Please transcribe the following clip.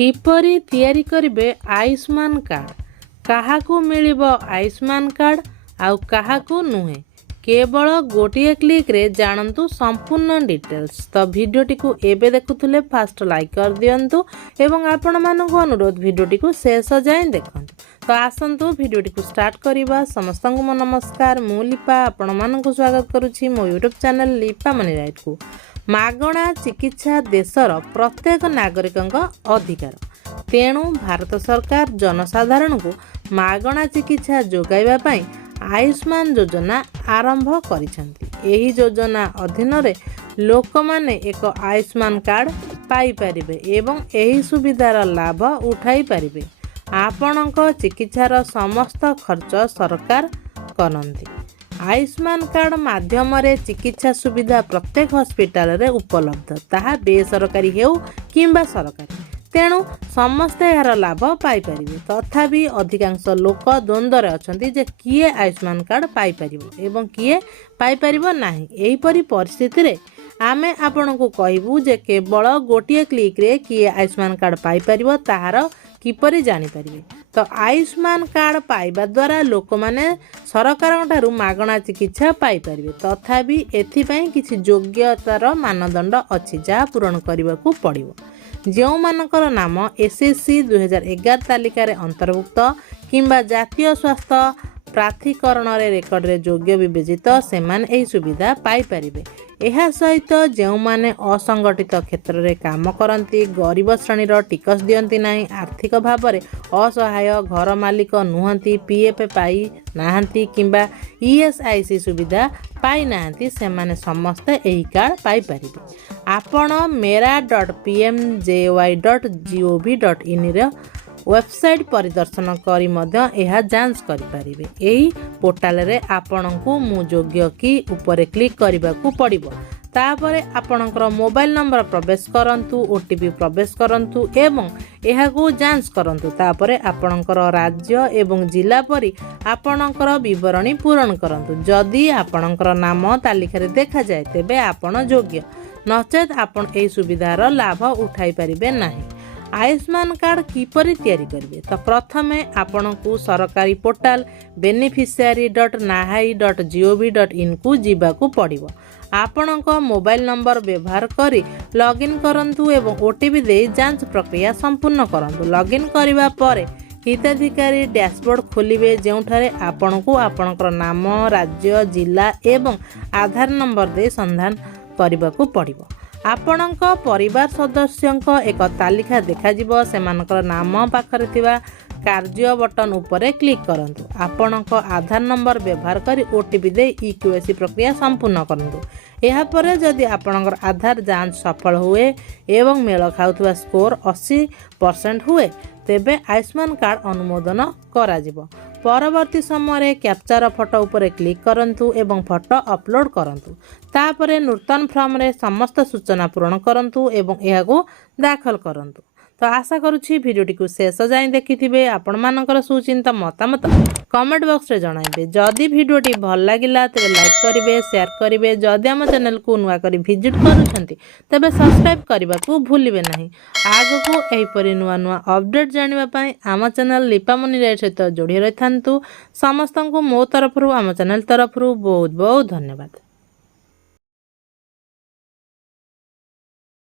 किपरि तैयारी करिवे Ayushman card काहाकू मिलिबो Ayushman card आउ काहाकू नुहे केवल गोटे क्लिक रे जानतु संपूर्ण डिटेल्स। तो भिडियोटी को एबे देखुथुले फास्ट लाइक कर दियंतु एवं आपण मानक अनुरोध भिडियोटी को शेष जाए देखंतु। तो आसंतु भिडियोटी को स्टार्ट करिबा। समस्तंकु मो नमस्कार, मु लिपा आपण मानक स्वागत करुछि मो यूट्यूब चैनल लिपा मनी राइट को। मागणा चिकित्सा देशर प्रत्येक नागरिकंक अधिकार, तेणु भारत सरकार जनसाधारण को मागणा चिकित्सा जोगाइबा पई आयुष्मान योजना आरंभ करिसेंती। एही योजना अधीन रे लोक माने एक आयुष्मान कार्ड पाई परिबे एवं एही सुविधार लाभ उठाई परिबे। आपणक चिकित्सार समस्त खर्च सरकार करंती। आयुष्मान कार्ड माध्यम रे चिकित्सा सुविधा प्रत्येक हॉस्पिटल रे उपलब्ध, ताहा बेसरकारी हेउ किंबा सरकारी, तेणु समस्ते यार लाभ पाई परिबे। तथापि अधिकांश लोक द्वंद्व अछंती जे किए आयुष्मान कार्ड पाई परिबो एवं किए पाई परिबो नाही। एही परि परिस्थिति रे आमे आपनको कहबू जे केवल गोटे क्लिक रे किए आयुष्मान कार्ड पाई परिबो ताहार किपरि जानि परिबे। तो आयुष्मान कार्ड पाइबा द्वारा लोक माने सरकार ठारू मागणा चिकित्सा पाई परिबे। तथापि एथिपई किछि योग्यतार मानदंड अछि जा पूरण करबाकू पड़िबो। जो मानकर नाम एसएससी 2011 तालिका रे अंतर्भुक्त किंबा जातीय स्वास्थ्य प्राधिकरण रेकर्ड रे योग्य विवेचित सेमान एही सुविधा पाई परिबे। एहा सहित जो माने असंगठित क्षेत्र रे काम करंती, गरीब श्रेणीर टिकस दियंती नाही, आर्थिक भाव रे असहाय, घर मालिक नुहंती, पीएफ पाई नाहंती किंबा ईएसआईसी सुविधा पाई नाहंती, सेमाने समस्त एही कार्ड पाई परिबे। आपण mera.pmjy.gov.in रे वेबसाइट परिदर्शन करी मध्य एहा जांच करि परिबे। एही पोर्टल रे आपणको मु योग्य की ऊपर क्लिक करबाकू पड़िबो। तापरे आपणकर मोबाइल नंबर प्रवेश करंतु, ओटीपी प्रवेश करंतु एवं एहाकू जांच करंतु। तापरे आपणकर राज्य एवं जिला परि आपणकर विवरणी पूरण करंतु। जदि आपणकर नाम तालिका रे देखा जाय तेबे आपण योग्य, नचेत आपण एही सुविधार लाभ उठाई परिबे नाही। आयुष्मान कार्ड किपरि तैयारी करिवे? तो प्रथमे आपणकू सरकारी पोर्टल beneficiary.nahai.gov.in को जीवाकू पड़िबो। आपणक मोबाइल नंबर व्यवहार करी लॉगिन करंतु एवं ओटीपी दे जांच प्रक्रिया संपूर्ण करंतु। लॉगिन करिवा परे हिताधिकारी डैशबोर्ड खोलिबे, जेउठारे आपणकू आपणकर नाम, राज्य, जिला एवं आधार नंबर दे संधान करबाकू पड़िबो। आपणक परिवार सदस्यंक एक तालिका देखाजिबो। सेमानकर नाम पाखरे थिबा कार्य बटन उपरे क्लिक करंतु। आपणक आधार नंबर व्यवहार करी ओटीपी दे ईक्यूएसी प्रक्रिया संपूर्ण करंतु। एहा परे जदि आपणकर आधार जांच सफल हुए एवं मेल खाउथुवा स्कोर 80% हुए तेबे आयुष्मान कार्ड अनुमोदन कराजिबो। परवर्ती समय कैप्चर फोटो उपरे क्लिक करंतु एवं फोटो अपलोड करंतु। तापरे नूतन फॉर्म रे समस्त सूचना पूरण करंतु एवं एहाकू दाखल करंतु। तो आशा करुछि भिडियोटी को शेष जाए देखिथिबे। आपण मानकर सुचिंता मतामत कमेंट बॉक्स रे जणाइबे। जदि भिडियोटी भल लागिला तबे लाइक करिवे, शेयर करिवे। जदि हम चैनल को नुवा करी विजिट करूछंती तबे सब्सक्राइब करबा को भूलिबे नाही। आगो को एही परि नुवा नुवा अपडेट जानिबा पई आम चैनल लिपा मनी राइट सहित जोड़ी रहिथांतु। समस्तंकु मो तरफरु आम चैनल तरफरु बहुत बहुत धन्यवाद।